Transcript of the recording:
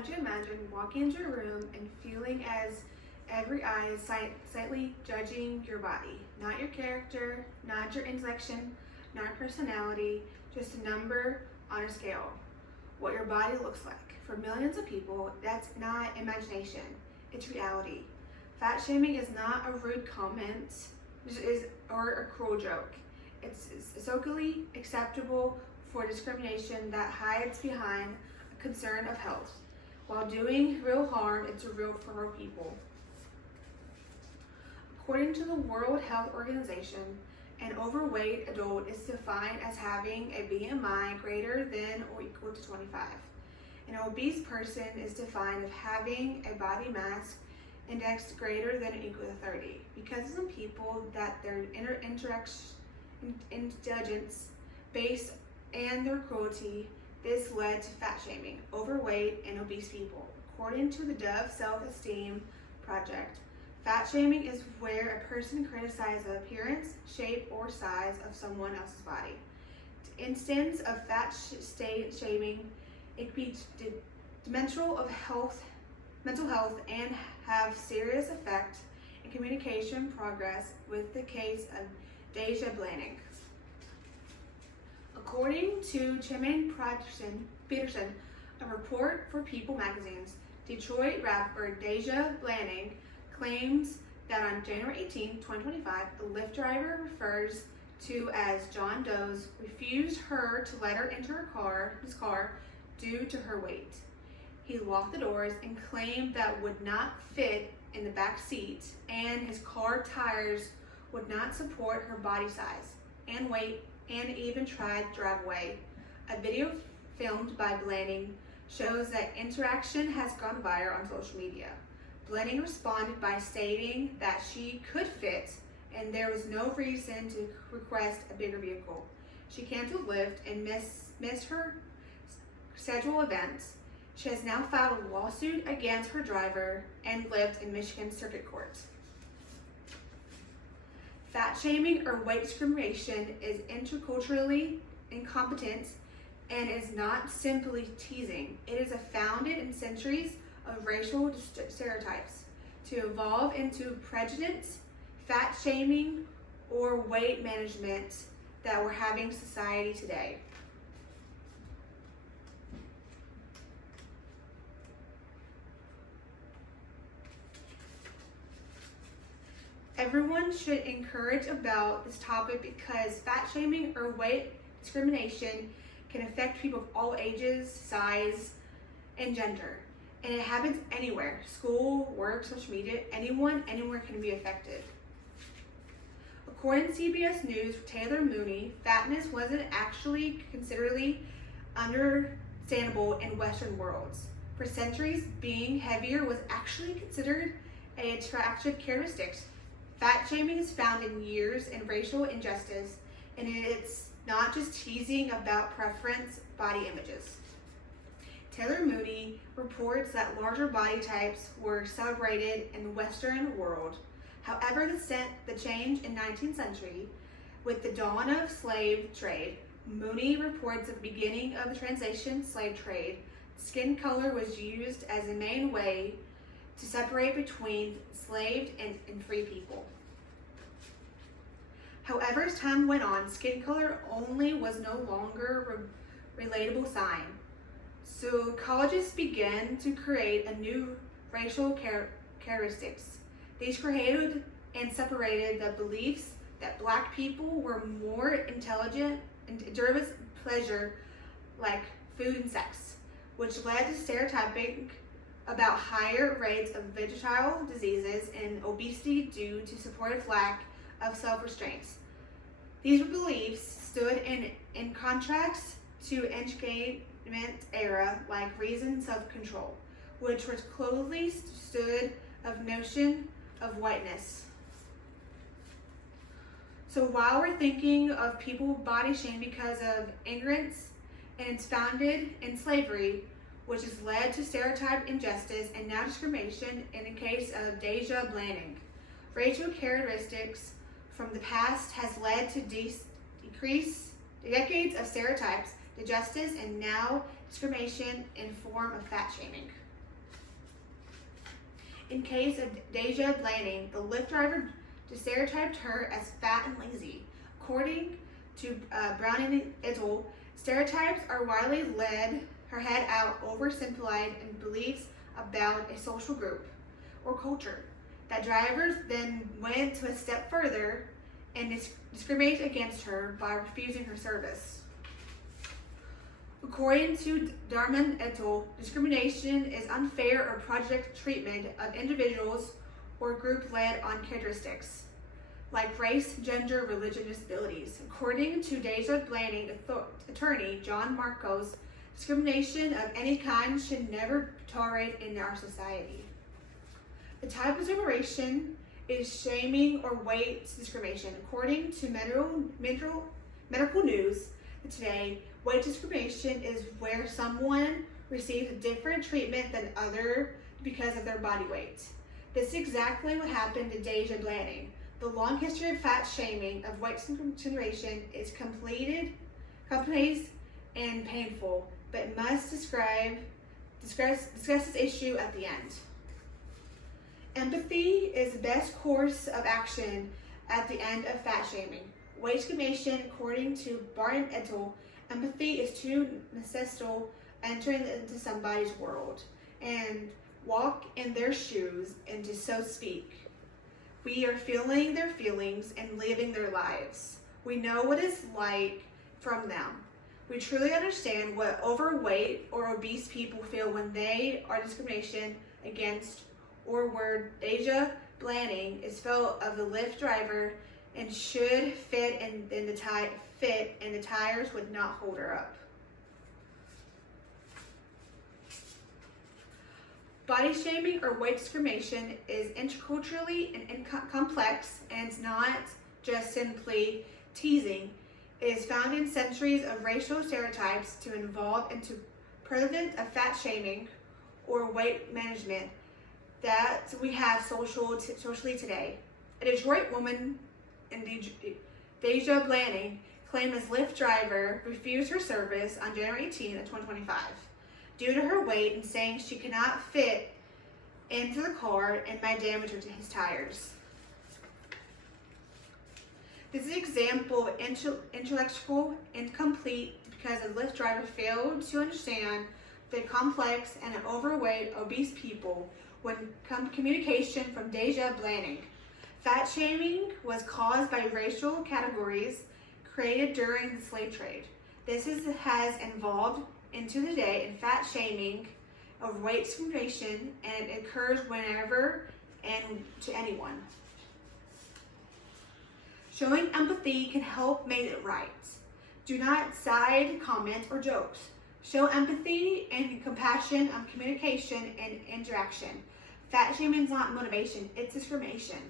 want you to imagine walking into a room and feeling as every eye is slightly judging your body. Not your character, not your intellect, not your personality, just a number on a scale. What your body looks like. For millions of people, that's not imagination, it's reality. Fat shaming is not a rude comment or a cruel joke. It's socially acceptable for discrimination that hides behind a concern of health. While doing real harm, it's real for real people. According to the World Health Organization, an overweight adult is defined as having a BMI greater than or equal to 25. An obese person is defined as having a body mass index greater than or equal to 30. Because of some people that their intelligence based and their cruelty, this led to fat shaming, overweight, and obese people. According to the Dove Self-Esteem Project, fat shaming is where a person criticizes the appearance, shape, or size of someone else's body. The instance of fat shaming, it can be detrimental of mental health and have serious effect in communication progress with the case of Deja Blanding. According to Chemaine Peterson, a report for People magazines, Detroit rapper Deja Blanding claims that on January 18, 2025, the Lyft driver refers to as John Doe's refused her to let her into his car due to her weight. He locked the doors and claimed that would not fit in the back seat, and his car tires would not support her body size and weight, and even tried to drive away. A video filmed by Blanding shows that interaction has gone viral on social media. Blanding responded by stating that she could fit and there was no reason to request a bigger vehicle. She canceled Lyft and missed her scheduled events. She has now filed a lawsuit against her driver and Lyft in Michigan Circuit Court. Fat shaming or weight discrimination is interculturally incompetent and is not simply teasing. It is founded in centuries of racial stereotypes to evolve into prejudice, fat shaming, or weight management that we're having in society today. Everyone should encourage about this topic because fat shaming or weight discrimination can affect people of all ages, size, and gender. And it happens anywhere. School, work, social media, anyone, anywhere can be affected. According to CBS News, Taylor Mooney, fatness wasn't actually considered understandable in Western worlds. For centuries, being heavier was actually considered an attractive characteristic. Fat shaming is found in years in racial injustice, and it's not just teasing about preference body images. Taylor Mooney reports that larger body types were celebrated in the Western world. However, the change in 19th century, with the dawn of slave trade, Mooney reports at the beginning of the transition slave trade, skin color was used as a main way to separate between enslaved and free people. However, as time went on, skin color only was no longer a relatable sign. So colleges began to create a new racial characteristics. These created and separated the beliefs that Black people were more intelligent and deserved pleasure like food and sex, which led to stereotyping about higher rates of vegetal diseases and obesity due to supportive lack of self-restraints. These beliefs stood in contrast to Enlightenment era like reason and self-control, which was closely stood of notion of whiteness. So while we're thinking of people body shame because of ignorance, and it's founded in slavery, which has led to stereotype injustice and now discrimination in the case of Deja Blanding. Racial characteristics from the past has led to decrease decades of stereotypes, injustice, and now discrimination in form of fat shaming. In case of Deja Blanning, the Lyft driver stereotyped her as fat and lazy. According to Brown and Ittel, stereotypes are widely led her head out, oversimplified, and beliefs about a social group or culture. That drivers then went to a step further and discriminated against her by refusing her service. According to Darman et al., discrimination is unfair or project treatment of individuals or group led on characteristics like race, gender, religion, disabilities. According to Deja Blanning attorney John Marcos, discrimination of any kind should never be tolerated in our society. The type of discrimination is shaming or weight discrimination. According to medical news today, weight discrimination is where someone receives a different treatment than other because of their body weight. This is exactly what happened to Deja Blanning. The long history of fat shaming of weight discrimination is complex and painful, but must discuss this issue at the end. Empathy is the best course of action at the end of fat shaming. Weight discrimination, according to Barton et al., empathy is too necessary entering into somebody's world and walk in their shoes and to so speak. We are feeling their feelings and living their lives. We know what it's like from them. We truly understand what overweight or obese people feel when they are discriminated against or where Deja Blanning is felt of the Lyft driver and should fit and the tires would not hold her up. Body shaming or weight discrimination is interculturally and complex, and it's not just simply teasing. It is found in centuries of racial stereotypes to involve into prevalent of fat shaming or weight management that we have socially today. A Detroit woman in Deja Blanning claimed as Lyft driver refused her service on January 18, 2025 due to her weight and saying she could not fit into the car and might damage his tires. This is an example of intellectual incomplete because the Lyft driver failed to understand the complex and overweight obese people when communication from Deja Blanning. Fat shaming was caused by racial categories created during the slave trade. This has evolved into today in fat shaming of weight discrimination, and it occurs whenever and to anyone. Showing empathy can help make it right. Do not side comment or jokes. Show empathy and compassion on communication and interaction. Fat shaming is not motivation, it's discrimination.